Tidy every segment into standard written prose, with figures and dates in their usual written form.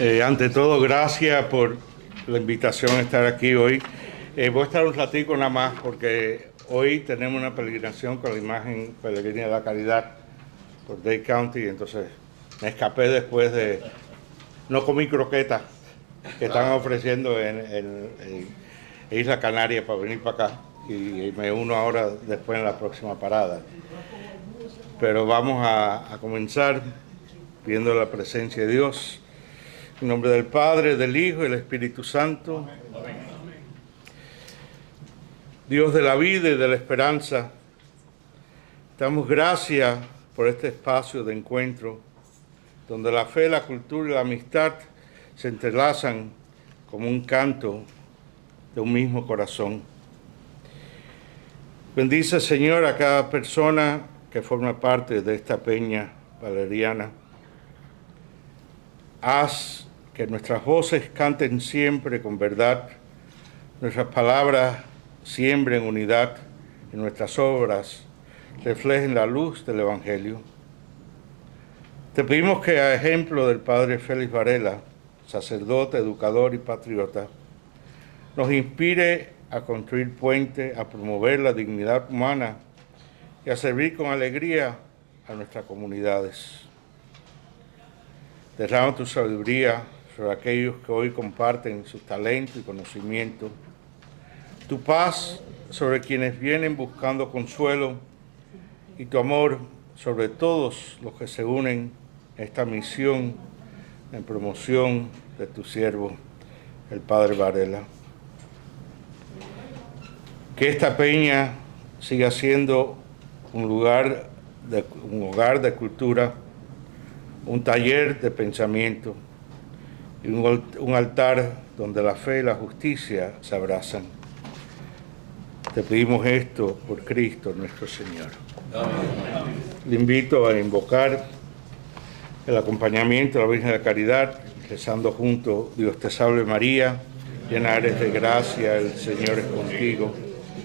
Ante todo, gracias por la invitación a estar aquí hoy. Voy a estar un ratico nada más porque hoy tenemos una peregrinación con la imagen Peregrina de la Caridad por Dade County, entonces me escapé después de... No comí croquetas que están ofreciendo en Isla Canaria para venir para acá y me uno ahora después en la próxima parada. Pero vamos a comenzar pidiendo la presencia de Dios. En nombre del Padre, del Hijo y del Espíritu Santo. Dios de la vida y de la esperanza, damos gracias por este espacio de encuentro, donde la fe, la cultura y la amistad se entrelazan como un canto de un mismo corazón. Bendice, Señor, a cada persona que forma parte de esta peña valeriana. Haz que nuestras voces canten siempre con verdad, nuestras palabras siembren unidad y nuestras obras reflejen la luz del Evangelio. Te pedimos que, a ejemplo del Padre Félix Varela, sacerdote, educador y patriota, nos inspire a construir puentes, a promover la dignidad humana y a servir con alegría a nuestras comunidades. Derrama tu sabiduría sobre aquellos que hoy comparten sus talentos y conocimientos, tu paz sobre quienes vienen buscando consuelo y tu amor sobre todos los que se unen a esta misión en promoción de tu siervo, el Padre Varela. Que esta peña siga siendo un hogar de cultura, un taller de pensamiento y un altar donde la fe y la justicia se abrazan. Te pedimos esto por Cristo nuestro Señor. Amén. Le invito a invocar el acompañamiento de la Virgen de la Caridad, rezando juntos: Dios te salve María, llena eres de gracia, el Señor es contigo.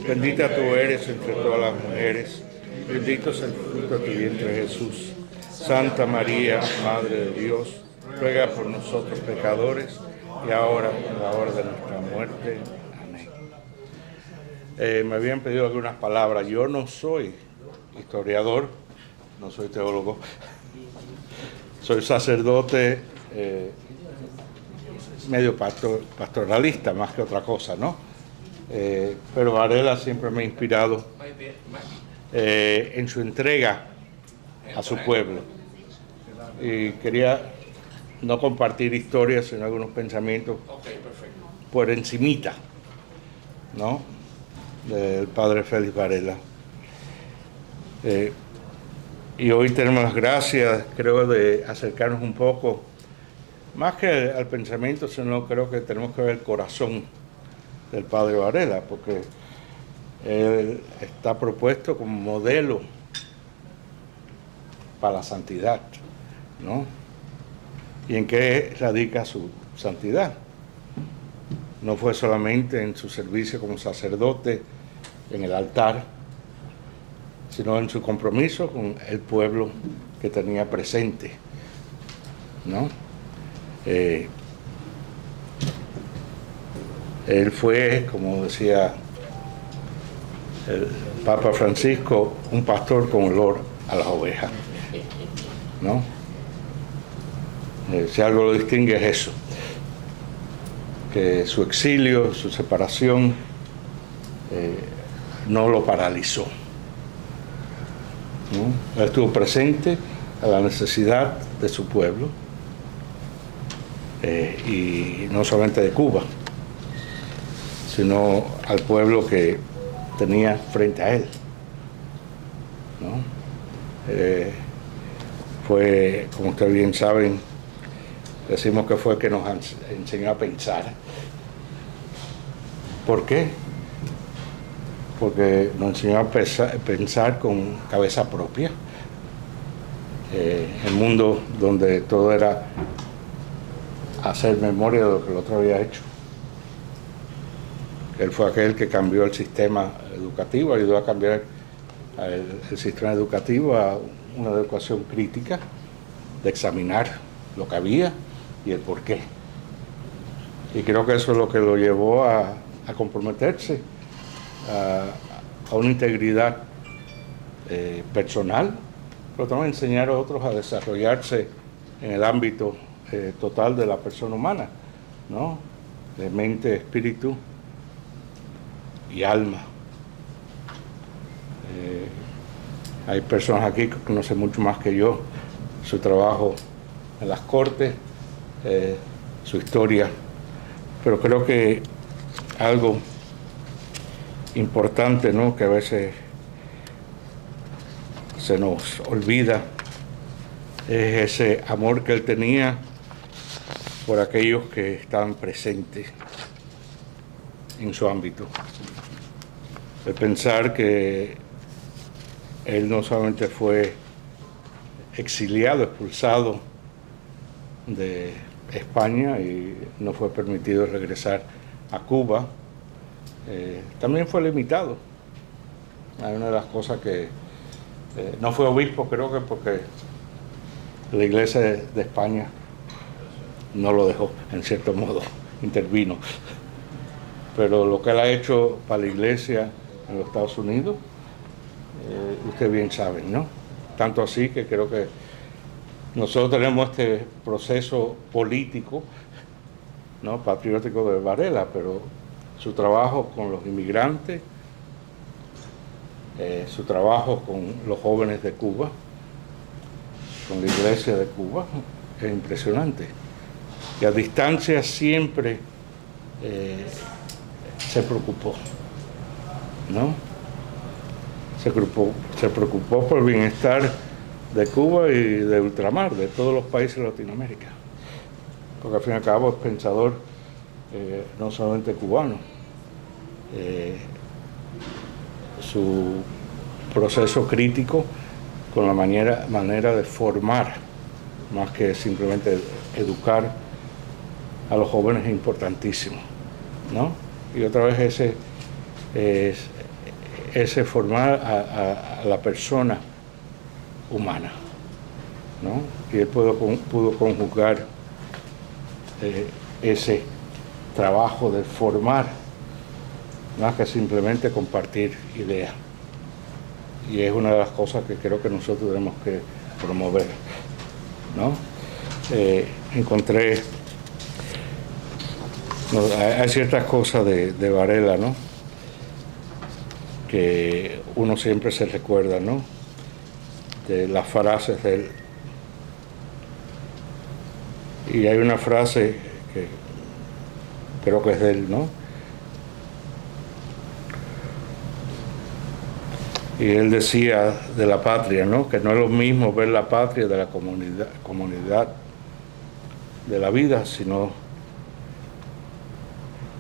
Bendita tú eres entre todas las mujeres, bendito es el fruto de tu vientre Jesús. Santa María, Madre de Dios, ruega por nosotros pecadores y ahora en la hora de nuestra muerte. Me habían pedido algunas palabras. Yo no soy historiador, no soy teólogo, soy sacerdote medio pastoralista más que otra cosa, ¿no? Pero Varela siempre me ha inspirado en su entrega a su pueblo. Y quería no compartir historias, sino algunos pensamientos por encimita, ¿no?, del Padre Félix Varela. Y hoy tenemos las gracias, creo, de acercarnos un poco, más que al pensamiento, sino creo que tenemos que ver el corazón del Padre Varela, porque él está propuesto como modelo para la santidad, ¿no? ¿Y en qué radica su santidad? No fue solamente en su servicio como sacerdote en el altar, sino en su compromiso con el pueblo que tenía presente, ¿no? Él fue, como decía el Papa Francisco, un pastor con olor a las ovejas, ¿no? Si algo lo distingue es eso, que su exilio, su separación, no lo paralizó, ¿no? Él estuvo presente a la necesidad de su pueblo, y no solamente de Cuba, sino al pueblo que tenía frente a él, ¿no? Fue, como ustedes bien saben, decimos que fue el que nos enseñó a pensar. ¿Por qué? Porque nos enseñó a pensar con cabeza propia. El mundo donde todo era hacer memoria de lo que el otro había hecho. Él fue aquel que cambió el sistema educativo, ayudó a cambiar el sistema educativo a una educación crítica, de examinar lo que había y el por qué. Y creo que eso es lo que lo llevó a comprometerse a una integridad personal, pero también enseñar a otros a desarrollarse en el ámbito total de la persona humana, ¿no? De mente, espíritu y alma. Hay personas aquí que conocen mucho más que yo su trabajo en las cortes, su historia, pero creo que algo importante, ¿no?, que a veces se nos olvida, es ese amor que él tenía por aquellos que estaban presentes en su ámbito. De pensar que él no solamente fue exiliado, expulsado de España y no fue permitido regresar a Cuba, también fue limitado. Hay una de las cosas que no fue obispo, creo que porque la Iglesia de España no lo dejó, en cierto modo, intervino. Pero lo que él ha hecho para la Iglesia en los Estados Unidos, ustedes bien saben, ¿no? Tanto así que creo que nosotros tenemos este proceso político, ¿no?, patriótico de Varela, pero su trabajo con los inmigrantes, su trabajo con los jóvenes de Cuba, con la Iglesia de Cuba, es impresionante. Y a distancia siempre se preocupó, ¿no? Se preocupó por el bienestar de Cuba y de ultramar, de todos los países de Latinoamérica. Porque al fin y al cabo es pensador no solamente cubano. Su proceso crítico con la manera de formar, más que simplemente educar a los jóvenes, es importantísimo, ¿no? Y otra vez ese formar a la persona humana, ¿no? Y él pudo conjugar ese trabajo de formar más que simplemente compartir ideas. Y es una de las cosas que creo que nosotros tenemos que promover, ¿no? Encontré, no, hay ciertas cosas de Varela, ¿no?, que uno siempre se recuerda, ¿no?, de las frases de él. Y hay una frase que creo que es de él, ¿no? Y él decía de la patria, ¿no?, que no es lo mismo ver la patria de la comunidad de la vida, sino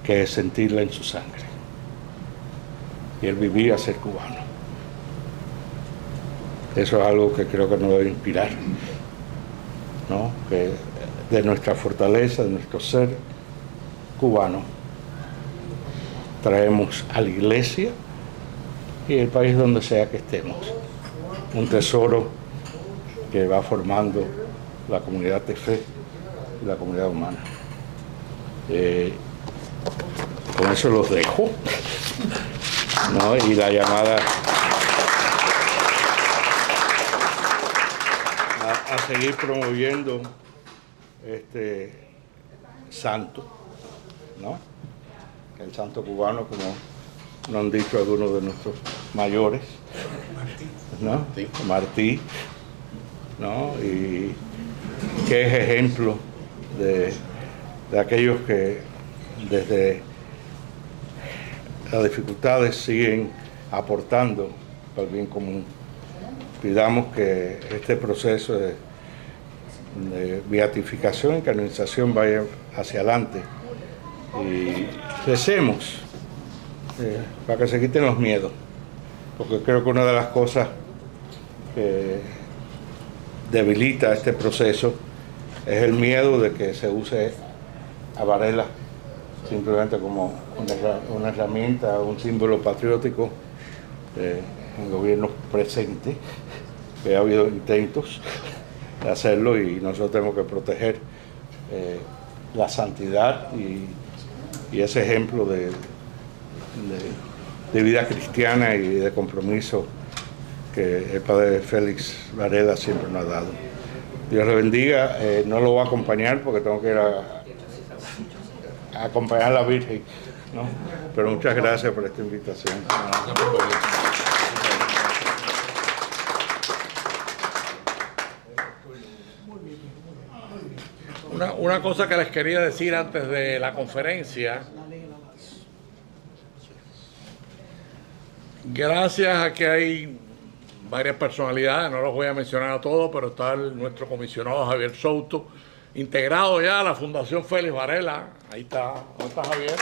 que sentirla en su sangre. Y él vivía ser cubano. Eso es algo que creo que nos debe inspirar, ¿no?, que de nuestra fortaleza, de nuestro ser cubano, traemos a la Iglesia y el país donde sea que estemos un tesoro que va formando la comunidad de fe y la comunidad humana. Con eso los dejo, ¿no?, y la llamada a seguir promoviendo este santo, ¿no?, el santo cubano, como nos han dicho algunos de nuestros mayores, ¿no?, Martí, ¿no?, y que es ejemplo de aquellos que desde las dificultades siguen aportando para el bien común. Pidamos que este proceso de beatificación y canonización vaya hacia adelante y recemos para que se quiten los miedos, porque creo que una de las cosas que debilita este proceso es el miedo de que se use a Varela simplemente como una herramienta, un símbolo patriótico en gobiernos presentes, que ha habido intentos de hacerlo y nosotros tenemos que proteger la santidad y ese ejemplo de vida cristiana y de compromiso que el padre Félix Varela siempre nos ha dado. Dios le bendiga. No lo voy a acompañar porque tengo que ir a acompañar a la Virgen, ¿no? Pero muchas gracias por esta invitación. Una cosa que les quería decir antes de la conferencia. Gracias a que hay varias personalidades, no los voy a mencionar a todos, pero está nuestro comisionado Javier Souto, integrado ya a la Fundación Félix Varela. Ahí está. ¿Dónde está Javier?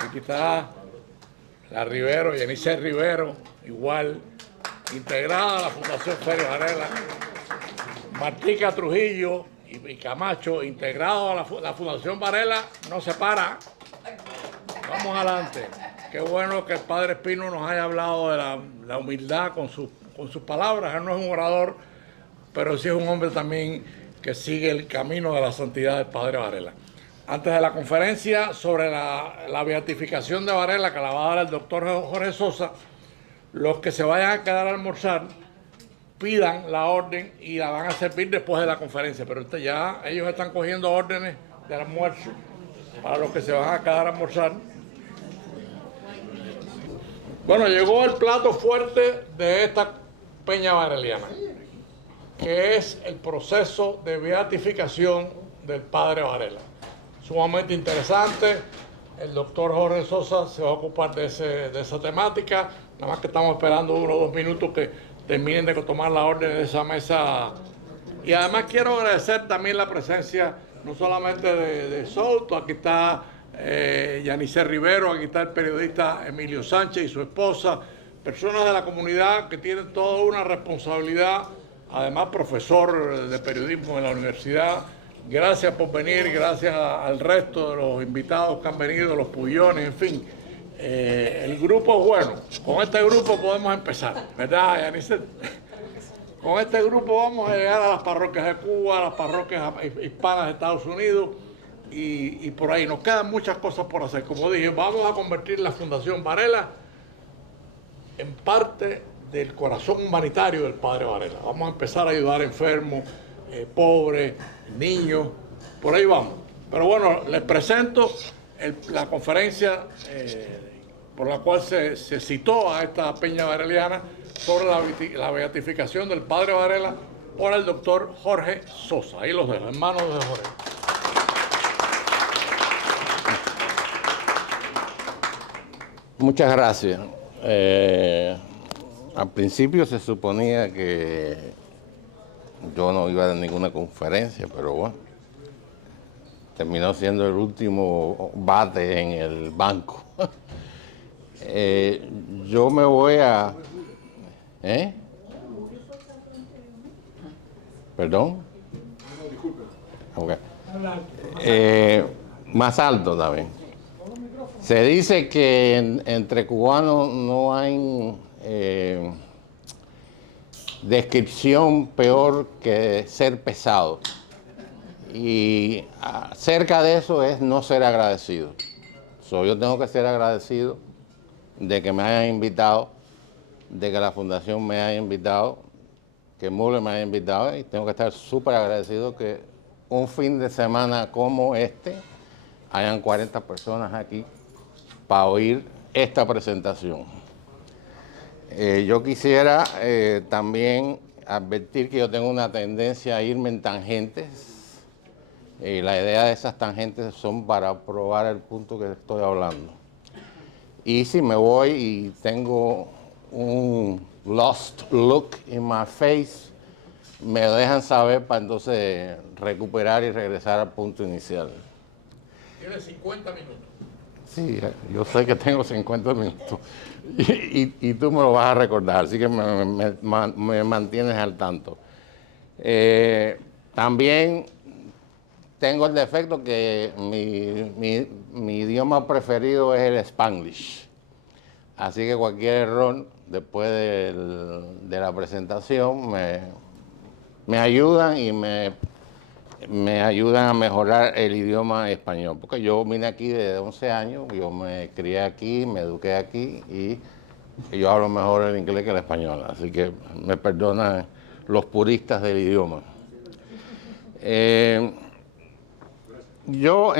Aquí está la Rivero, Yenice Rivero, igual, integrada a la Fundación Félix Varela. Martica Trujillo y Camacho, integrado a la Fundación Varela, no se para. Vamos adelante. Qué bueno que el padre Espino nos haya hablado de la humildad con sus palabras. Él no es un orador, pero sí es un hombre también que sigue el camino de la santidad del padre Varela. Antes de la conferencia sobre la beatificación de Varela, que la va a dar el doctor Jorge Sosa, los que se vayan a quedar a almorzar, pidan la orden y la van a servir después de la conferencia. Pero ya ellos están cogiendo órdenes del almuerzo para los que se van a quedar a almorzar. Bueno, llegó el plato fuerte de esta peña vareliana, que es el proceso de beatificación del padre Varela. Sumamente interesante. El doctor Jorge Sosa se va a ocupar de esa temática. Nada más que estamos esperando 1 o 2 minutos que terminen de tomar la orden de esa mesa. Y además quiero agradecer también la presencia no solamente de Souto, aquí está Yanice Rivero, aquí está el periodista Emilio Sánchez y su esposa, personas de la comunidad que tienen toda una responsabilidad, además profesor de periodismo en la universidad. Gracias por venir, gracias al resto de los invitados que han venido, los pullones, en fin. El grupo es bueno, con este grupo podemos empezar, ¿verdad, Yanice? Con este grupo vamos a llegar a las parroquias de Cuba, a las parroquias hispanas de Estados Unidos y por ahí. Nos quedan muchas cosas por hacer. Como dije, vamos a convertir la Fundación Varela en parte del corazón humanitario del padre Varela. Vamos a empezar a ayudar a enfermos, pobres, niños, por ahí vamos. Pero bueno, les presento la conferencia por la cual se citó a esta peña vareliana sobre la beatificación del padre Varela por el doctor Jorge Sosa. Ahí los dejo, en manos de Jorge. Muchas gracias. Al principio se suponía que yo no iba a dar ninguna conferencia, pero bueno, terminó siendo el último bate en el banco. Yo me voy a... ¿Perdón? Disculpe. Okay. Más alto también. Se dice que entre cubanos no hay descripción peor que ser pesado. Y cerca de eso es no ser agradecido. Yo tengo que ser agradecido de que me hayan invitado, de que la Fundación me haya invitado, que Muller me haya invitado, y tengo que estar súper agradecido que un fin de semana como este hayan 40 personas aquí para oír esta presentación. Yo quisiera también advertir que yo tengo una tendencia a irme en tangentes. La idea de esas tangentes son para probar el punto que estoy hablando. Y si me voy y tengo un lost look in my face, me dejan saber para entonces recuperar y regresar al punto inicial. Tienes 50 minutos. Sí, yo sé que tengo 50 minutos y tú me lo vas a recordar, así que me mantienes al tanto. También tengo el defecto que mi idioma preferido es el Spanglish, así que cualquier error después de la presentación me ayudan y me ayudan a mejorar el idioma español, porque yo vine aquí desde 11 años, yo me crié aquí, me eduqué aquí y yo hablo mejor el inglés que el español, así que me perdonan los puristas del idioma. Yo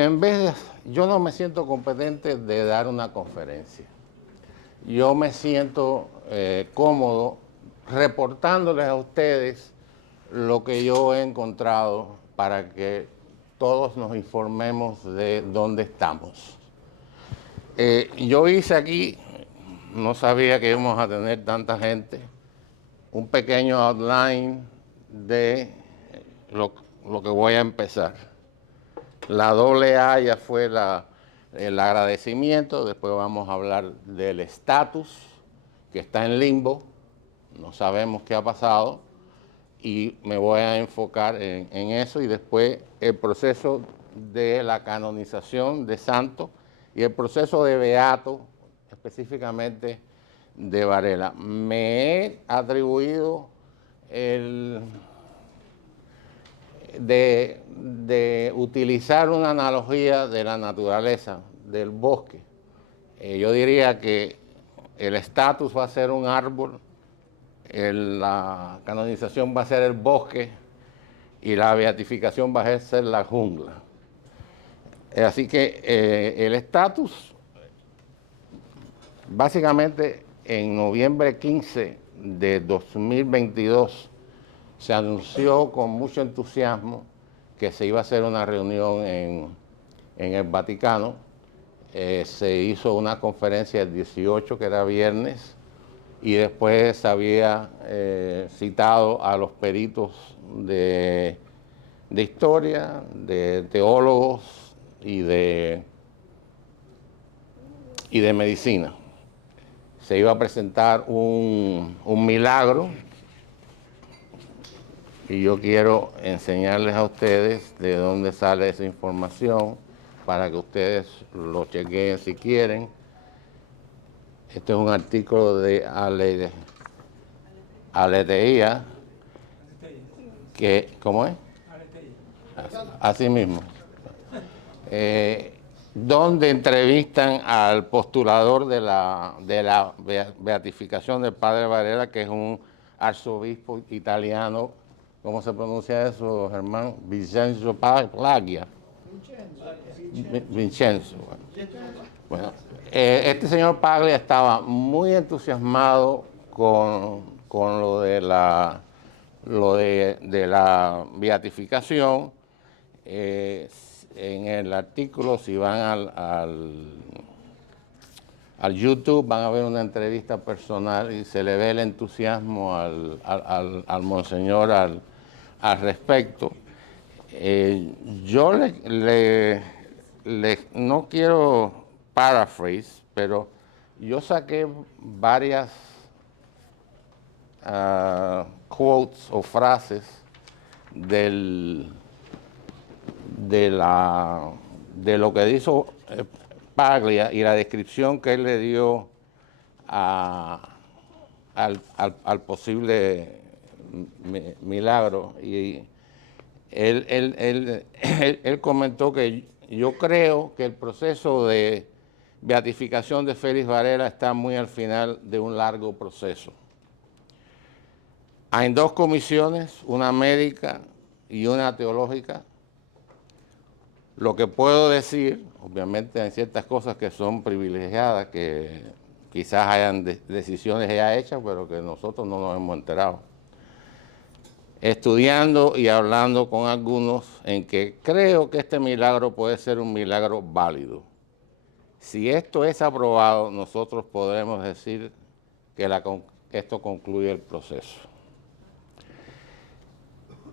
no me siento competente de dar una conferencia. Yo me siento cómodo reportándoles a ustedes lo que yo he encontrado para que todos nos informemos de dónde estamos. Yo hice aquí, no sabía que íbamos a tener tanta gente, un pequeño outline de lo que voy a empezar. La doble A ya fue el agradecimiento, después vamos a hablar del estatus, que está en limbo, no sabemos qué ha pasado, y me voy a enfocar en eso, y después el proceso de la canonización de santo y el proceso de beato, específicamente de Varela. Me he atribuido de utilizar una analogía de la naturaleza, del bosque. Yo diría que el estatus va a ser un árbol, la canonización va a ser el bosque y la beatificación va a ser la jungla. Así que el estatus, básicamente en noviembre 15 de 2022, se anunció con mucho entusiasmo que se iba a hacer una reunión en el Vaticano. Se hizo una conferencia el 18, que era viernes, y después se había citado a los peritos de historia, de teólogos y de medicina. Se iba a presentar un milagro, y yo quiero enseñarles a ustedes de dónde sale esa información para que ustedes lo chequeen si quieren. Este es un artículo de Aleteía, que, ¿cómo es? Así mismo. Donde entrevistan al postulador de la beatificación del padre Varela, que es un arzobispo italiano. ¿Cómo se pronuncia eso, Germán? Vincenzo Paglia. Vincenzo. Bueno, este señor Paglia estaba muy entusiasmado con lo de la beatificación. En el artículo, si van al YouTube, van a ver una entrevista personal y se le ve el entusiasmo al monseñor al respecto. Yo no quiero paraphrase, pero yo saqué varias quotes o frases de lo que hizo Paglia y la descripción que él le dio al posible milagro. Y él comentó que yo creo que el proceso de beatificación de Félix Varela está muy al final de un largo proceso. Hay dos comisiones, una médica y una teológica. Lo que puedo decir, obviamente hay ciertas cosas que son privilegiadas, que quizás hayan decisiones ya hechas, pero que nosotros no nos hemos enterado. Estudiando y hablando con algunos, en que creo que este milagro puede ser un milagro válido. Si esto es aprobado, nosotros podremos decir que esto concluye el proceso.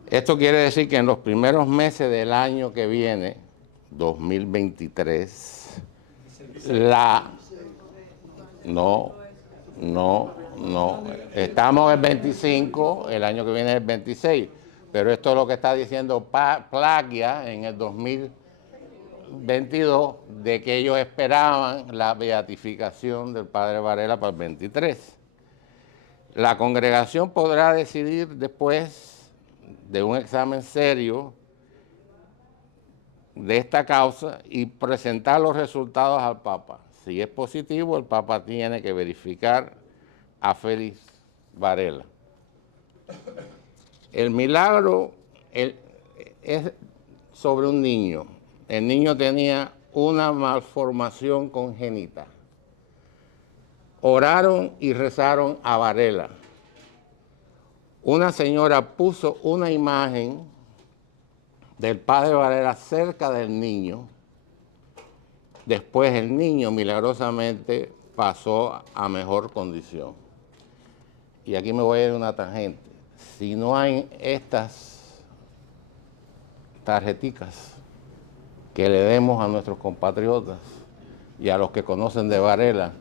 Esto quiere decir que en los primeros meses del año que viene, 2023, no, estamos en el 25, el año que viene es el 26, pero esto es lo que está diciendo Paglia en el 2022, de que ellos esperaban la beatificación del padre Varela para el 23. La congregación podrá decidir después de un examen serio de esta causa y presentar los resultados al Papa. Si es positivo, el Papa tiene que verificar a Félix Varela. El milagro es sobre un niño. El niño tenía una malformación congénita. Oraron y rezaron a Varela. Una señora puso una imagen del padre Varela cerca del niño. Después el niño milagrosamente pasó a mejor condición. Y aquí me voy a ir a una tangente. Si no hay estas tarjeticas que le demos a nuestros compatriotas y a los que conocen de Varela,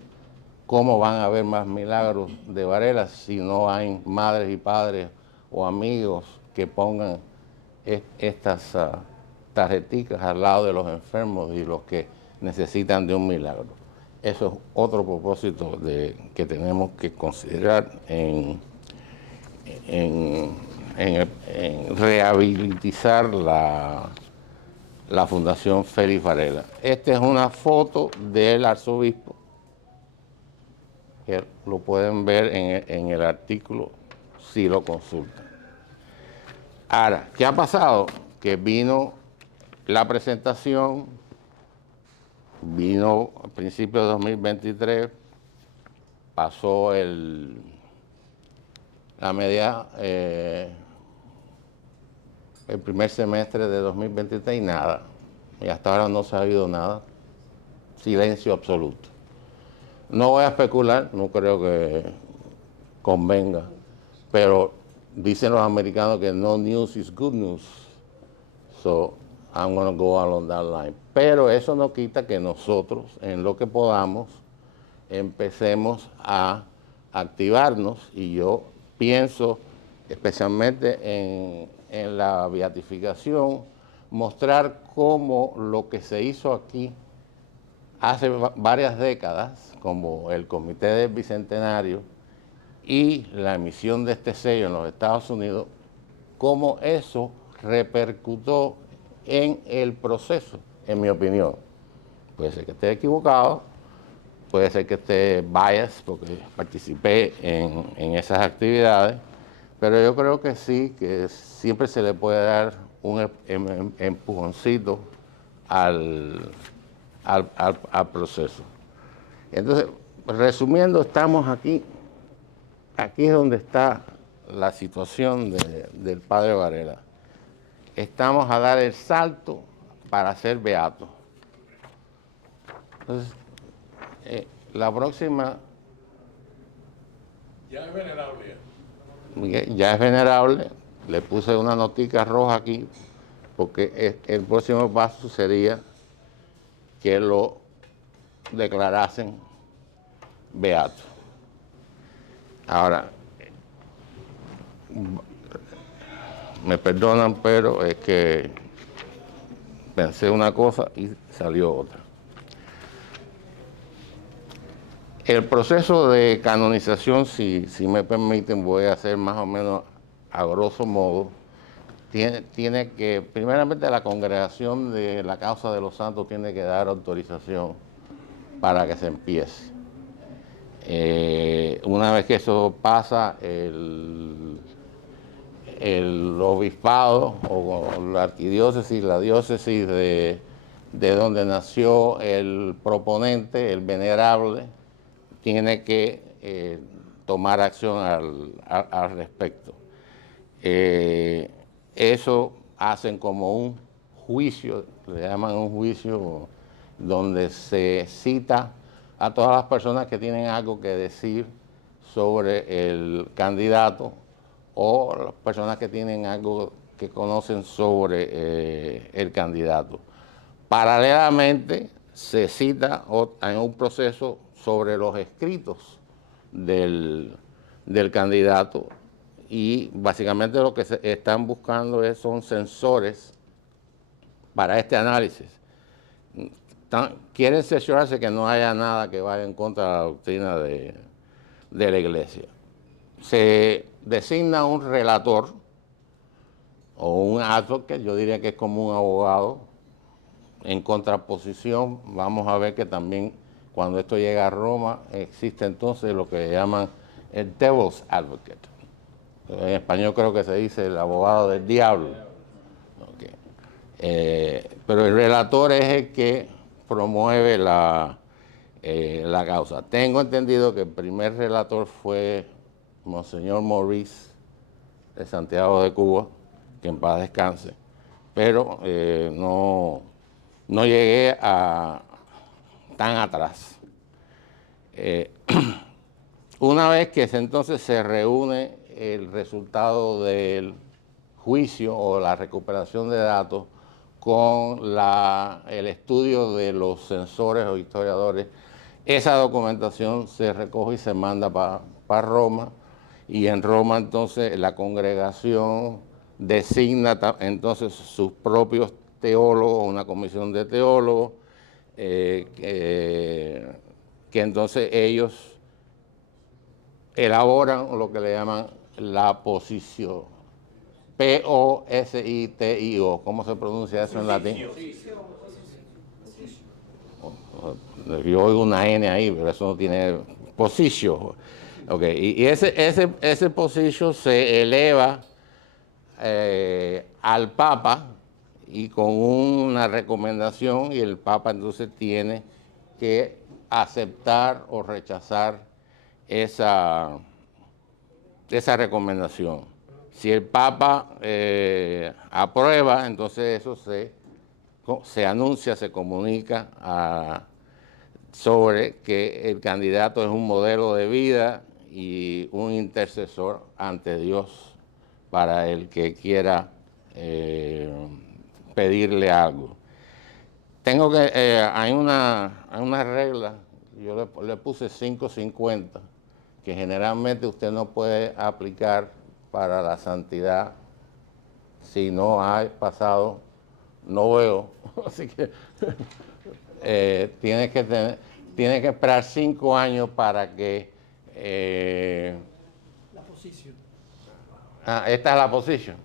¿cómo van a haber más milagros de Varela si no hay madres y padres o amigos que pongan estas tarjeticas al lado de los enfermos y los que necesitan de un milagro? Eso es otro propósito que tenemos que considerar en rehabilitar la Fundación Félix Varela. Esta es una foto del arzobispo, que lo pueden ver en el artículo si lo consultan. Ahora, ¿qué ha pasado? Que vino la presentación, vino a principios de 2023, pasó el primer semestre de 2023 y nada. Y hasta ahora no se ha oído nada. Silencio absoluto. No voy a especular, no creo que convenga, pero dicen los americanos que no news is good news. So, I'm going to go along that line. Pero eso no quita que nosotros, en lo que podamos, empecemos a activarnos, y yo pienso especialmente en la beatificación, mostrar cómo lo que se hizo aquí hace varias décadas, como el Comité del Bicentenario y la emisión de este sello en los Estados Unidos, cómo eso repercutó en el proceso, en mi opinión. Puede ser que esté equivocado, puede ser que esté biased porque participé en esas actividades, pero yo creo que sí, que siempre se le puede dar un empujoncito al proceso. Entonces, resumiendo, estamos aquí. Aquí es donde está la situación del padre Varela. Estamos a dar el salto para ser beatos. Entonces, la próxima... Ya es venerable. Ya es venerable. Le puse una notica roja aquí, porque el próximo paso sería que lo declarasen beato. Ahora, me perdonan, pero es que pensé una cosa y salió otra. El proceso de canonización, si me permiten, voy a hacer más o menos a grosso modo, tiene que, primeramente, la congregación de la causa de los santos tiene que dar autorización para que se empiece. Una vez que eso pasa, el obispado o la arquidiócesis, la diócesis de donde nació el proponente, el venerable, tiene que tomar acción al respecto. Eso hacen como un juicio, le llaman un juicio, donde se cita a todas las personas que tienen algo que decir sobre el candidato o las personas que tienen algo que conocen sobre el candidato. Paralelamente, se cita en un proceso sobre los escritos del candidato, y básicamente lo que se están buscando son sensores para este análisis. Quieren cerciorarse que no haya nada que vaya en contra de la doctrina de la Iglesia. Se designa un relator o un advocate, yo diría que es como un abogado. En contraposición, vamos a ver que también cuando esto llega a Roma, existe entonces lo que llaman el devil's advocate. En español creo que se dice el abogado del diablo. Okay. Pero el relator es el que promueve la causa. Tengo entendido que el primer relator fue Monseñor Maurice de Santiago de Cuba, que en paz descanse, pero no llegué tan atrás. Una vez que entonces se reúne el resultado del juicio o la recuperación de datos con el estudio de los censores o historiadores, esa documentación se recoge y se manda para Roma, y en Roma entonces la congregación designa entonces sus propios teólogos, una comisión de teólogos, que entonces ellos elaboran lo que le llaman la posición. P-O-S-I-T-I-O. ¿Cómo se pronuncia eso en latín? Yo oigo una N ahí, pero eso no tiene position. Okay. Y ese position se eleva al Papa y con una recomendación, y el Papa entonces tiene que aceptar o rechazar esa recomendación. Si el Papa aprueba, entonces eso se anuncia, se comunica sobre que el candidato es un modelo de vida y un intercesor ante Dios para el que quiera pedirle algo. Hay una regla, yo le puse 550, que generalmente usted no puede aplicar para la santidad si no ha pasado, no veo, así que tiene que esperar 5 años para que... la posición. Esta es la posición.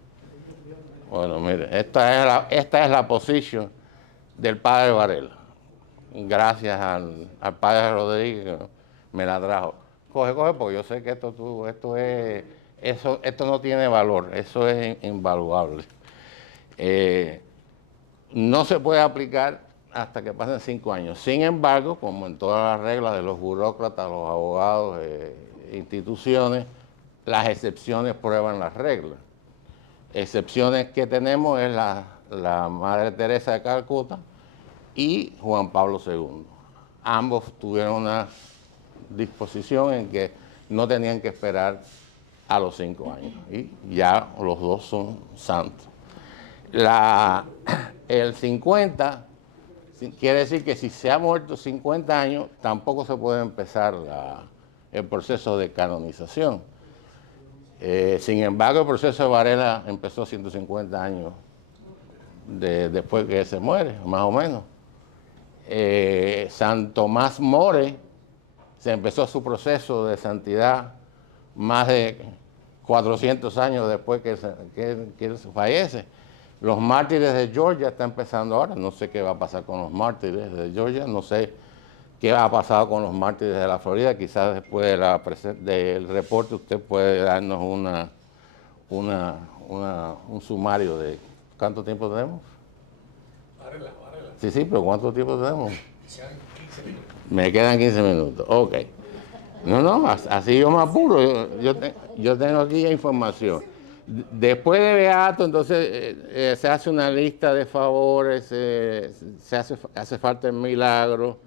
Bueno, mire, esta es la posición del padre Varela. Gracias al padre Rodríguez que me la trajo. Coge, porque yo sé que esto no tiene valor, eso es invaluable. No se puede aplicar hasta que pasen 5 años. Sin embargo, como en todas las reglas de los burócratas, los abogados, instituciones, las excepciones prueban las reglas. Excepciones que tenemos es la Madre Teresa de Calcuta y Juan Pablo II. Ambos tuvieron una disposición en que no tenían que esperar a los 5 años y ya los dos son santos. El 50 quiere decir que si se ha muerto 50 años tampoco se puede empezar el proceso de canonización. Sin embargo, el proceso de Varela empezó 150 años después que se muere, más o menos. San Tomás More se empezó su proceso de santidad más de 400 años después que él fallece. Los mártires de Georgia están empezando ahora. No sé qué va a pasar con los mártires de Georgia, no sé qué ha pasado con los mártires de la Florida. Quizás después del reporte usted puede darnos un sumario de cuánto tiempo tenemos. Varela. Sí, pero ¿cuánto tiempo tenemos? Sean 15 minutos. Me quedan 15 minutos, ok. No, así yo me apuro, yo tengo aquí información. Después de beato, entonces se hace una lista de favores, hace falta el milagro,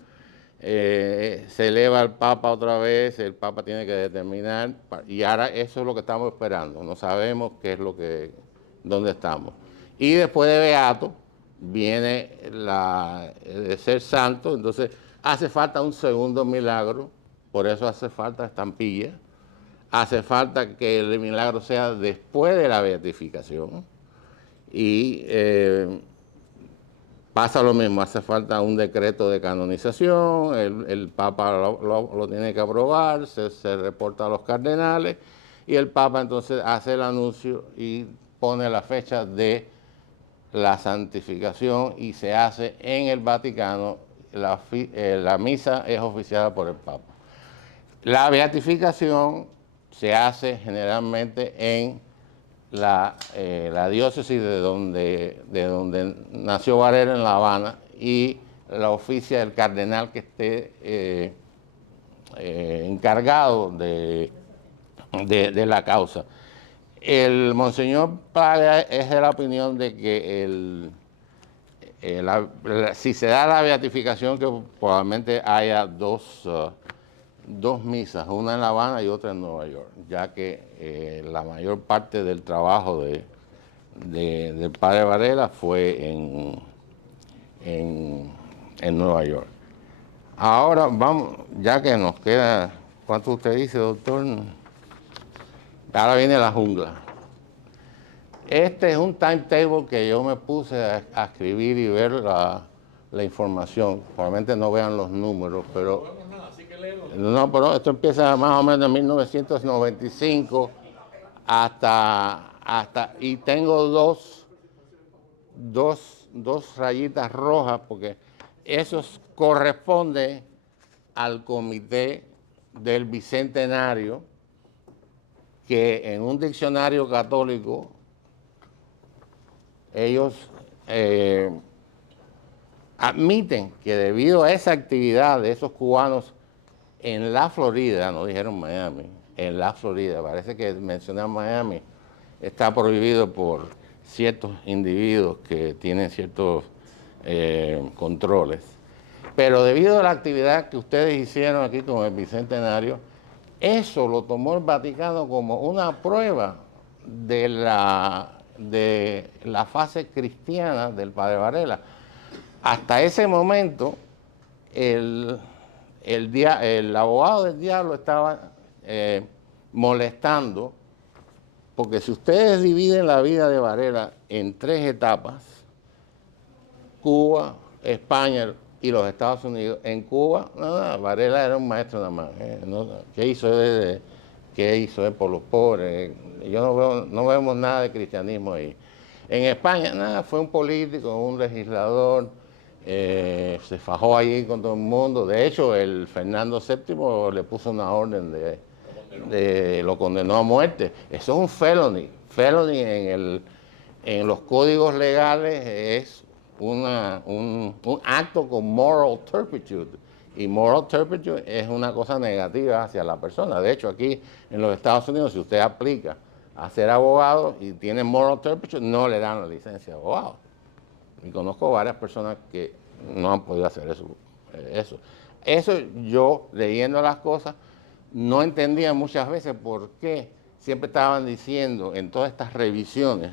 se eleva al Papa otra vez, el Papa tiene que determinar, y ahora eso es lo que estamos esperando, no sabemos qué es dónde estamos. Y después de beato viene el ser santo, entonces hace falta un segundo milagro, por eso hace falta estampilla. Hace falta que el milagro sea después de la beatificación y pasa lo mismo, hace falta un decreto de canonización, el Papa lo tiene que aprobar, se reporta a los cardenales y el Papa entonces hace el anuncio y pone la fecha de la santificación y se hace en el Vaticano. La misa es oficiada por el Papa. La beatificación se hace generalmente en la diócesis de donde nació Varela, en La Habana, y la oficia el cardenal que esté encargado de la causa. El monseñor Plaga es de la opinión de que si se da la beatificación, que probablemente haya dos misas, una en La Habana y otra en Nueva York, ya que la mayor parte del trabajo del padre Varela fue en Nueva York. Ahora vamos, ya que nos queda, ¿cuánto usted dice, doctor? Ahora viene la jungla. Este es un timetable que yo me puse a escribir y ver la información. Probablemente no vean los números, pero... No, pero esto empieza más o menos en 1995 y tengo dos rayitas rojas porque eso corresponde al comité del Bicentenario, que en un diccionario católico ellos admiten que debido a esa actividad de esos cubanos en la Florida, no dijeron Miami, en la Florida, parece que mencionar Miami está prohibido por ciertos individuos que tienen ciertos controles. Pero debido a la actividad que ustedes hicieron aquí con el Bicentenario, eso lo tomó el Vaticano como una prueba de la fase cristiana del padre Varela. Hasta ese momento, el abogado del diablo estaba molestando, porque si ustedes dividen la vida de Varela en tres etapas, Cuba, España y los Estados Unidos, en Cuba, Varela era un maestro nada más. ¿Qué hizo él por los pobres? No vemos nada de cristianismo ahí. En España, nada, fue un político, un legislador, se fajó allí con todo el mundo. De hecho, el Fernando VII le puso una orden lo condenó a muerte. Eso es un felony. Felony en los códigos legales es un acto con moral turpitude. Y moral turpitude es una cosa negativa hacia la persona. De hecho, aquí en los Estados Unidos, si usted aplica a ser abogado y tiene moral turpitude, no le dan la licencia de abogado. Y conozco varias personas que no han podido hacer eso. Yo, leyendo las cosas, no entendía muchas veces por qué siempre estaban diciendo en todas estas revisiones.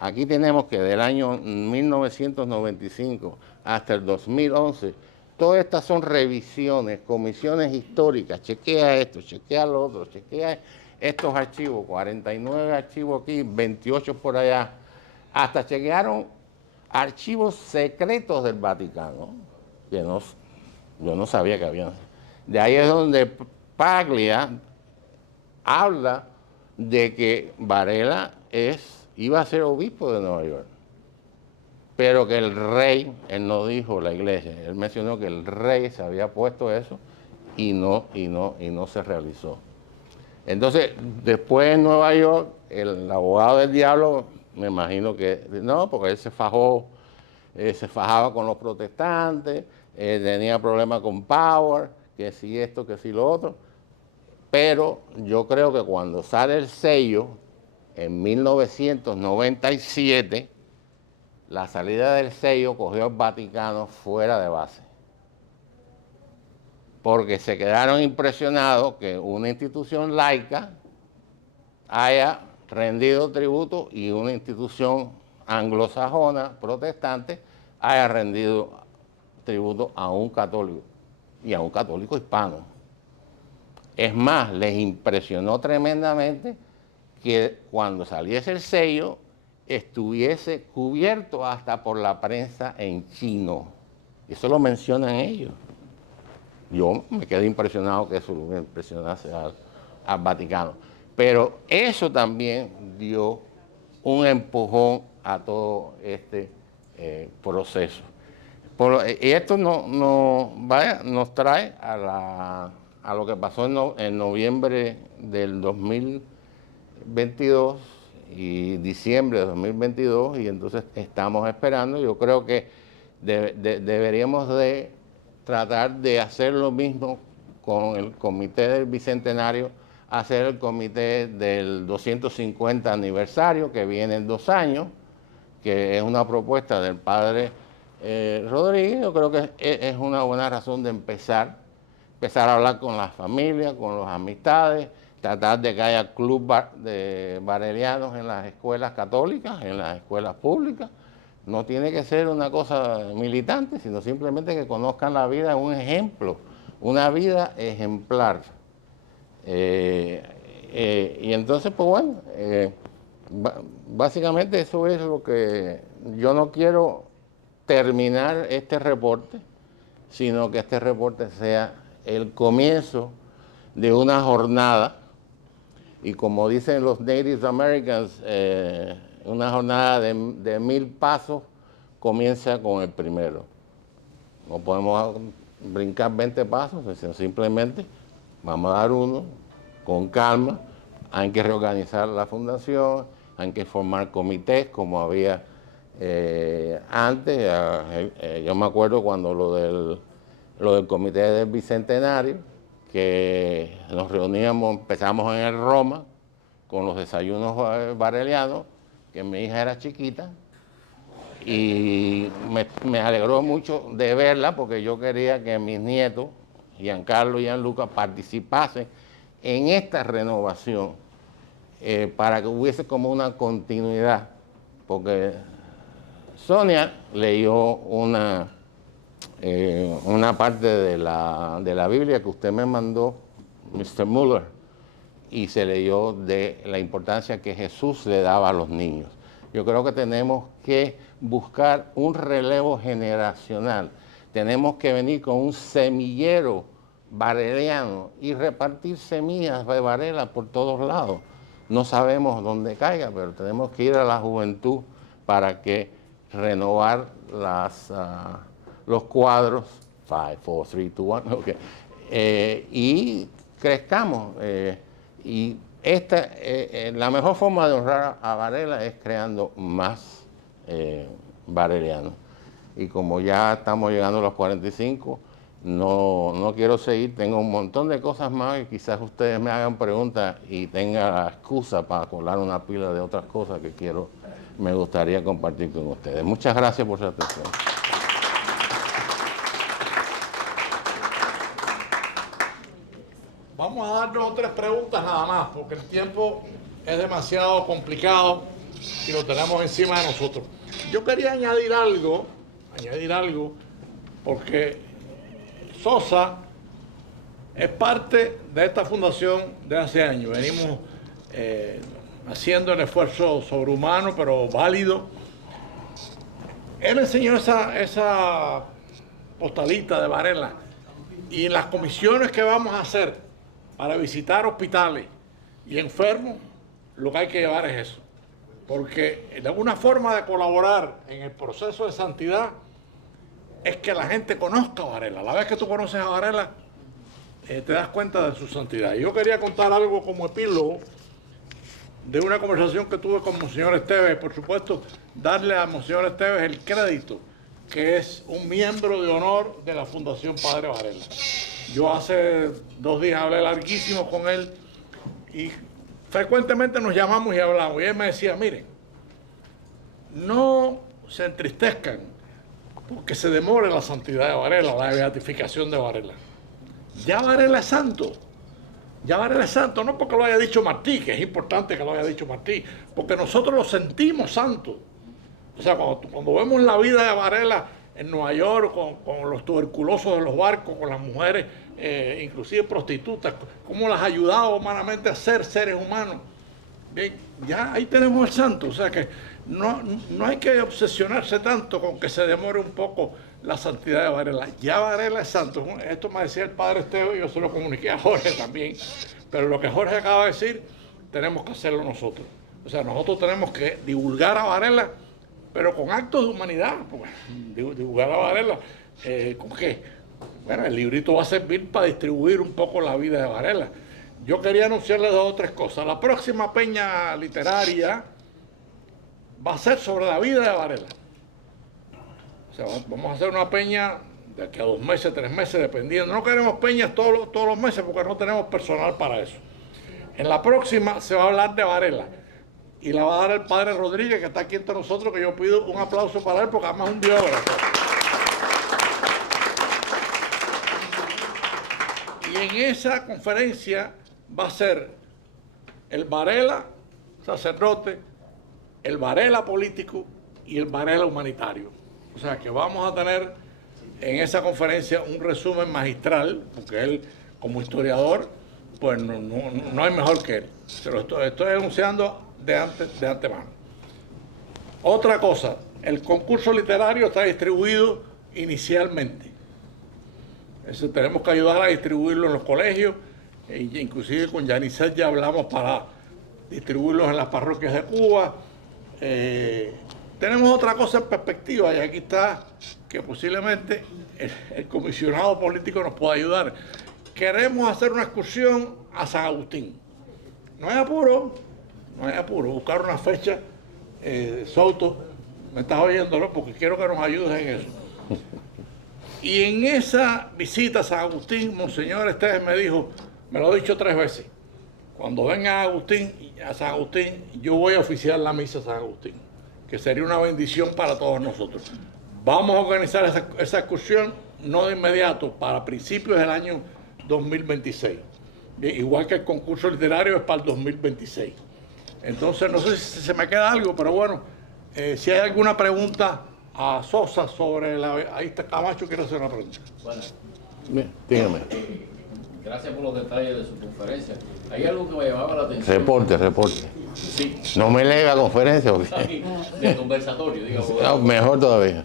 Aquí tenemos que del año 1995 hasta el 2011, todas estas son revisiones, comisiones históricas, chequea esto, chequea lo otro, chequea estos archivos, 49 archivos aquí, 28 por allá, hasta chequearon archivos secretos del Vaticano, que yo no sabía que habían. De ahí es donde Paglia habla de que Varela iba a ser obispo de Nueva York, pero que el rey, él no dijo la iglesia, él mencionó que el rey se había puesto eso y no se realizó. Entonces, después en Nueva York, el abogado del diablo, me imagino que no, porque él se fajaba con los protestantes, tenía problemas con Power, que si esto, que si lo otro. Pero yo creo que cuando sale el sello, en 1997, la salida del sello cogió al Vaticano fuera de base. Porque se quedaron impresionados que una institución laica haya rendido tributo y una institución anglosajona, protestante, haya rendido tributo a un católico y a un católico hispano. Es más, les impresionó tremendamente que cuando saliese el sello estuviese cubierto hasta por la prensa en chino. Eso lo mencionan ellos. Yo me quedé impresionado que eso lo impresionase al Vaticano. Pero eso también dio un empujón a todo este proceso. Y esto nos trae a lo que pasó en noviembre del 2022 y diciembre de 2022, y entonces estamos esperando. Yo creo que deberíamos de tratar de hacer lo mismo con el comité del Bicentenario, hacer el comité del 250 aniversario, que viene en 2 años, que es una propuesta del padre Rodríguez. Yo creo que es una buena razón de empezar a hablar con las familias, con las amistades, tratar de que haya club de barelianos en las escuelas católicas, en las escuelas públicas. No tiene que ser una cosa militante, sino simplemente que conozcan la vida, un ejemplo, una vida ejemplar. Y entonces, pues bueno, básicamente eso es lo que yo no quiero terminar este reporte, sino que este reporte sea el comienzo de una jornada, y como dicen los Native Americans, una jornada de 1000 pasos comienza con el primero. No podemos brincar 20 pasos, sino simplemente vamos a dar uno con calma. Hay que reorganizar la fundación, hay que formar comités como había antes. Yo me acuerdo cuando lo del comité del Bicentenario, que nos reuníamos, empezamos en el Roma con los desayunos barelianos, que mi hija era chiquita, y me alegró mucho de verla, porque yo quería que mis nietos, Giancarlo y Gianluca, participasen en esta renovación, para que hubiese como una continuidad, porque Sonia leyó una parte de la Biblia que usted me mandó, Mr. Muller, y se leyó de la importancia que Jesús le daba a los niños. Yo creo que tenemos que buscar un relevo generacional. Tenemos que venir con un semillero bareliano y repartir semillas de Varela por todos lados. No sabemos dónde caiga, pero tenemos que ir a la juventud para que renovar los cuadros, 5, 4, 3, 2, 1, okay. Y crezcamos. Y la mejor forma de honrar a Varela es creando más varelianos. Y como ya estamos llegando a los 45, no quiero seguir, tengo un montón de cosas más y quizás ustedes me hagan preguntas y tenga la excusa para colar una pila de otras cosas que me gustaría compartir con ustedes. Muchas gracias por su atención. Vamos a darnos 3 preguntas nada más, porque el tiempo es demasiado complicado y lo tenemos encima de nosotros. Yo quería añadir algo, porque Sosa es parte de esta fundación de hace años. Venimos haciendo el esfuerzo sobrehumano, pero válido. Él enseñó esa postalita de Varela, y en las comisiones que vamos a hacer para visitar hospitales y enfermos, lo que hay que llevar es eso. Porque de alguna forma de colaborar en el proceso de santidad es que la gente conozca a Varela. La vez que tú conoces a Varela, te das cuenta de su santidad. Y yo quería contar algo como epílogo de una conversación que tuve con Monseñor Esteves. Por supuesto, darle a Monseñor Esteves el crédito, que es un miembro de honor de la Fundación Padre Varela. Yo hace 2 días hablé larguísimo con él y frecuentemente nos llamamos y hablamos. Y él me decía, miren, no se entristezcan porque se demore la santidad de Varela, la beatificación de Varela. Ya Varela es santo. Ya Varela es santo, no porque lo haya dicho Martí, que es importante que lo haya dicho Martí, porque nosotros lo sentimos santo. O sea, cuando vemos la vida de Varela en Nueva York, con los tuberculosos de los barcos, con las mujeres, inclusive prostitutas, cómo las ha ayudado humanamente a ser seres humanos. Bien, ya ahí tenemos el santo. O sea que no hay que obsesionarse tanto con que se demore un poco la santidad de Varela. Ya Varela es santo. Esto me decía el padre Esteban y yo se lo comuniqué a Jorge también. Pero lo que Jorge acaba de decir, tenemos que hacerlo nosotros. O sea, nosotros tenemos que divulgar a Varela, pero con actos de humanidad. Pues, divulgar a Varela, ¿con qué? Bueno, el librito va a servir para distribuir un poco la vida de Varela. Yo quería anunciarles 2 o 3 cosas. La próxima peña literaria va a ser sobre la vida de Varela. O sea, vamos a hacer una peña de aquí a 2 meses, 3 meses, dependiendo. No queremos peñas todos los meses porque no tenemos personal para eso. En la próxima se va a hablar de Varela y la va a dar el padre Rodríguez, que está aquí entre nosotros, que yo pido un aplauso para él porque además es un biógrafo. Y en esa conferencia va a ser el Varela sacerdote, el Varela político y el Varela humanitario. O sea que vamos a tener en esa conferencia un resumen magistral, porque él como historiador, pues no hay mejor que él. Se lo estoy anunciando de antemano. Otra cosa, el concurso literario está distribuido inicialmente. Eso tenemos que ayudar a distribuirlo en los colegios, e inclusive con Yanicet ya hablamos para distribuirlos en las parroquias de Cuba. Tenemos otra cosa en perspectiva y aquí está, que posiblemente el comisionado político nos pueda ayudar. Queremos hacer una excursión a San Agustín. No hay apuro, buscar una fecha. Souto, me estás oyendo, ¿no? Porque quiero que nos ayudes en eso. Y en esa visita a San Agustín, Monseñor Esteves me dijo, me lo ha dicho 3 veces, cuando venga a San Agustín, yo voy a oficiar la misa a San Agustín, que sería una bendición para todos nosotros. Vamos a organizar esa excursión, no de inmediato, para principios del año 2026. Bien, igual que el concurso literario es para el 2026. Entonces, no sé si se me queda algo, pero bueno, si hay alguna pregunta a Sosa sobre ahí está Camacho, quiero hacer una pregunta. Bueno, Dígame. gracias por los detalles de su conferencia. Hay algo que me llamaba la atención. Reporte. Sí, No me lee la conferencia. Porque... de conversatorio, digamos. No, mejor todavía.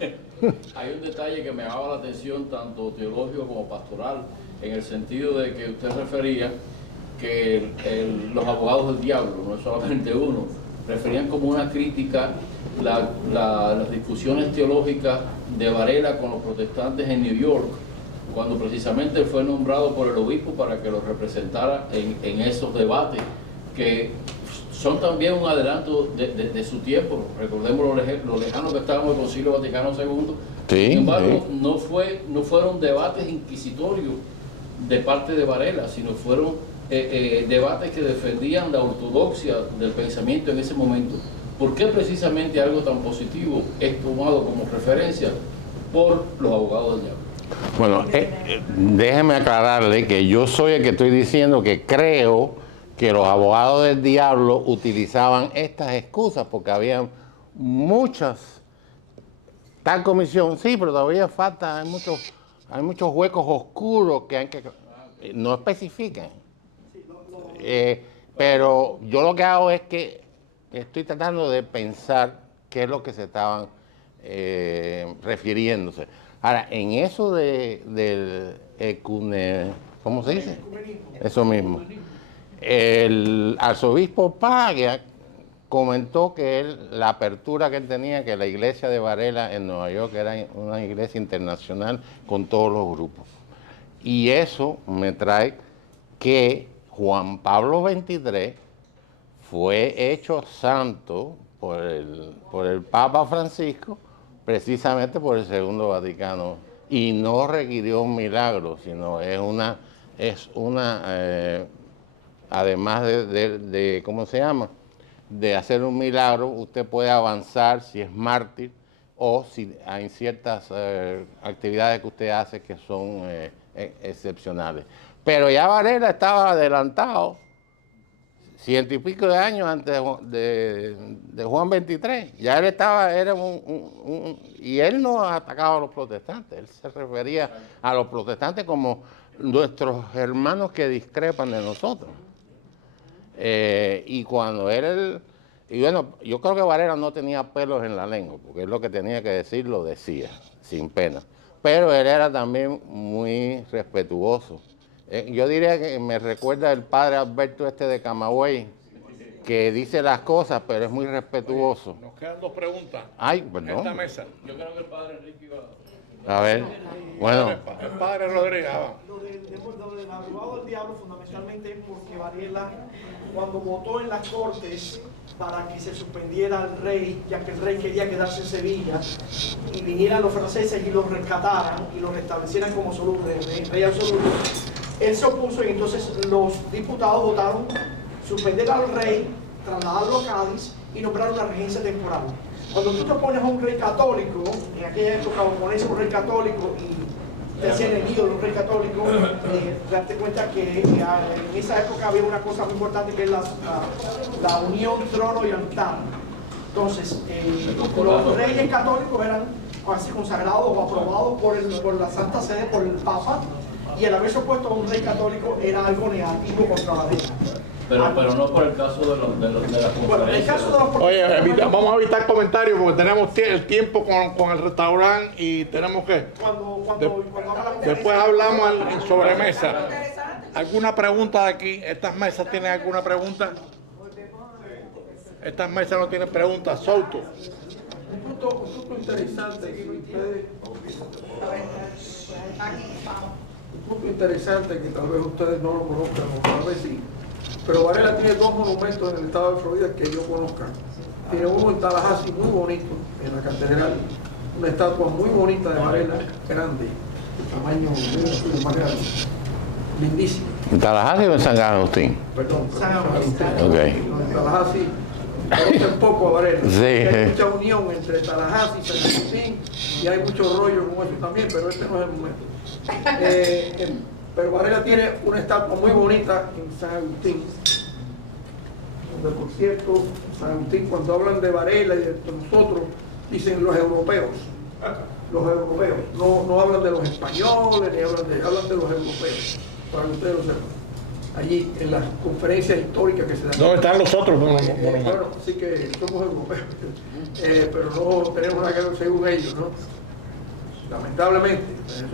Hay un detalle que me llamaba la atención, tanto teológico como pastoral, en el sentido de que usted refería que los abogados del diablo, no es solamente uno, referían como una crítica las discusiones teológicas de Varela con los protestantes en New York, cuando precisamente fue nombrado por el obispo para que los representara en esos debates, que son también un adelanto de su tiempo. Recordemos lo lejano que estábamos del Concilio Vaticano II. Sí, sin embargo, sí. no fueron debates inquisitorios de parte de Varela, sino fueron debates que defendían la ortodoxia del pensamiento en ese momento. ¿Por qué precisamente algo tan positivo es tomado como referencia por los abogados del diablo? Bueno, déjeme aclararle que yo soy el que estoy diciendo que creo que los abogados del diablo utilizaban estas excusas porque había muchas, tal comisión, sí, pero todavía falta, hay muchos huecos oscuros que hay que no especifican. Pero yo lo que hago es que estoy tratando de pensar qué es lo que se estaban refiriéndose. Ahora, en eso del ¿cómo se dice? Eso mismo. El arzobispo Paglia comentó que la apertura que él tenía, que la iglesia de Varela en Nueva York era una iglesia internacional con todos los grupos. Y eso me trae que Juan Pablo XXIII fue hecho santo por el Papa Francisco precisamente por el Segundo Vaticano y no requirió un milagro, sino es una además de ¿cómo se llama? De hacer un milagro, usted puede avanzar si es mártir o si hay ciertas actividades que usted hace que son excepcionales. Pero ya Varela estaba adelantado, 100 y pico de años antes de Juan XXIII. Ya él era y él no atacaba a los protestantes, él se refería a los protestantes como nuestros hermanos que discrepan de nosotros. Y cuando y bueno, yo creo que Varela no tenía pelos en la lengua, porque él lo que tenía que decir lo decía, sin pena. Pero él era también muy respetuoso. Yo diría que me recuerda el padre Alberto de Camagüey, que dice las cosas, pero es muy respetuoso. Nos quedan 2 preguntas. Ay, En esta perdón. mesa. Yo creo que el padre Enrique iba A ver, bueno, El padre Rodríguez. Lo del abogado del diablo fundamentalmente es porque Varela, cuando votó en las Cortes para que se suspendiera al rey, ya que el rey quería quedarse en Sevilla, y vinieran los franceses y los rescataran y los restablecieran como rey absoluto, él se opuso y entonces los diputados votaron suspender al rey, trasladarlo a Cádiz y nombrar una regencia temporal. Cuando tú te pones a un rey católico, en aquella época pones a un rey católico y te hacía enemigo de un rey católico, darte cuenta que en esa época había una cosa muy importante que es la unión trono y altar. Entonces, los reyes católicos eran así consagrados o aprobados por la Santa Sede, por el Papa, y el haberse opuesto a un rey católico era algo negativo contra la ley. pero no por el caso de la Bueno, en el caso de los Oye, vamos a evitar comentarios porque tenemos el tiempo con el restaurante y tenemos que... cuando Después hablamos en sobremesa. ¿Alguna pregunta de aquí? ¿Estas mesas tienen alguna pregunta? Estas mesas no tienen preguntas. Souto. Un punto interesante que tal vez ustedes no lo conozcan o tal vez sí, pero Varela tiene 2 monumentos en el estado de Florida que yo conozca. Tiene uno en Tallahassee muy bonito, en la catedral, una estatua muy bonita de Varela, grande, de tamaño más grande, lindísimo. ¿en Tallahassee o en San Agustín? Perdón, San Agustín. Ok. En Tallahassee parece un poco a Varela. Sí. Hay mucha unión entre Tallahassee y San Agustín y hay mucho rollo con eso también, pero este no es el momento. Pero Varela tiene una estatua muy bonita en San Agustín, donde por cierto, San Agustín cuando hablan de Varela y de nosotros, dicen los europeos, no hablan de los españoles, ni hablan de los europeos, para que ustedes lo sepan. Allí en las conferencias históricas que se dan. ¿Dónde están los otros monumentos? Bueno, sí que somos europeos, pero no tenemos nada que ver según ellos, ¿no? Lamentablemente, eso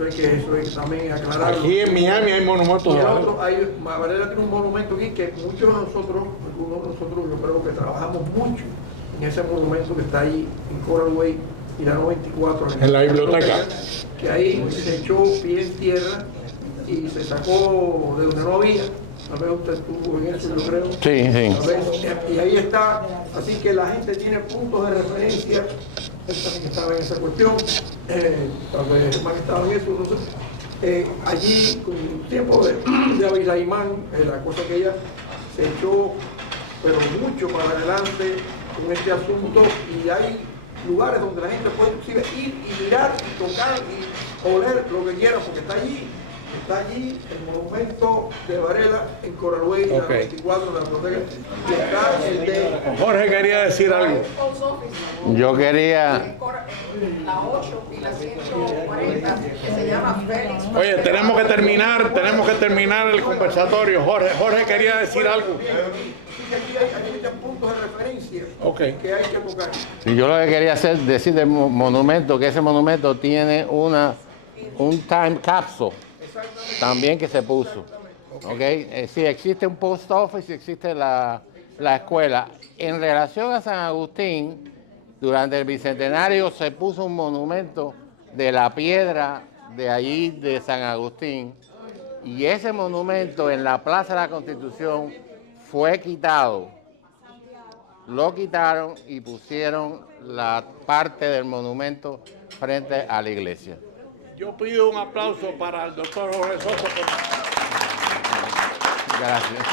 hay que también aclararlo. Aquí en Miami hay monumentos. Y el otro, Varela tiene un monumento aquí que muchos de nosotros, algunos de nosotros, yo creo que trabajamos mucho en ese monumento que está ahí en Coral Way y la 94. En la biblioteca. Que ahí se echó pie en tierra y se sacó de donde no había. Tal vez usted estuvo en eso, yo creo. Sí, sí. Tal vez, y ahí está, así que la gente tiene puntos de referencia. Él también estaba en esa cuestión, tal vez Germán estaba en eso, no sé. Allí, con el tiempo de Abilaimán, la cosa que ella se echó, pero mucho para adelante con este asunto, y hay lugares donde la gente puede inclusive ir y mirar y tocar y oler lo que quiera, porque está allí el monumento de Varela en Coral Way, la 24, la biblioteca, y está el de... Jorge quería decir algo. Yo quería... La 8 y la 140, que se llama Félix. Oye, tenemos que terminar el conversatorio. Jorge quería decir algo. Aquí hay puntos de referencia que hay que tocar. Y yo lo que quería decir del monumento, que ese monumento tiene un time capsule también que se puso. Okay. Sí, existe un post office y existe la escuela. En relación a San Agustín, durante el Bicentenario se puso un monumento de la piedra de allí de San Agustín, y ese monumento en la Plaza de la Constitución fue quitado. Lo quitaron y pusieron la parte del monumento frente a la iglesia. Yo pido un aplauso para el doctor Jorge Soto. Gracias.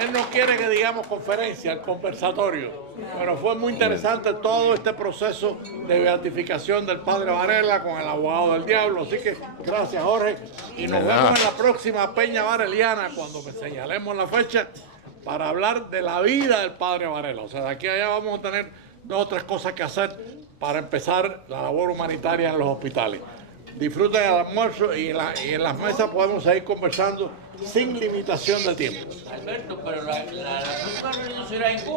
Él no quiere que digamos conferencia, el conversatorio, pero fue muy interesante todo este proceso de beatificación del padre Varela con el abogado del diablo. Así que gracias, Jorge, y nos vemos en la próxima Peña Vareliana cuando señalemos la fecha para hablar de la vida del padre Varela. O sea, de aquí a allá vamos a tener 2 o 3 cosas que hacer para empezar la labor humanitaria en los hospitales. Disfruten el almuerzo y en las mesas podemos seguir conversando sin limitación de tiempo. Alberto, pero la será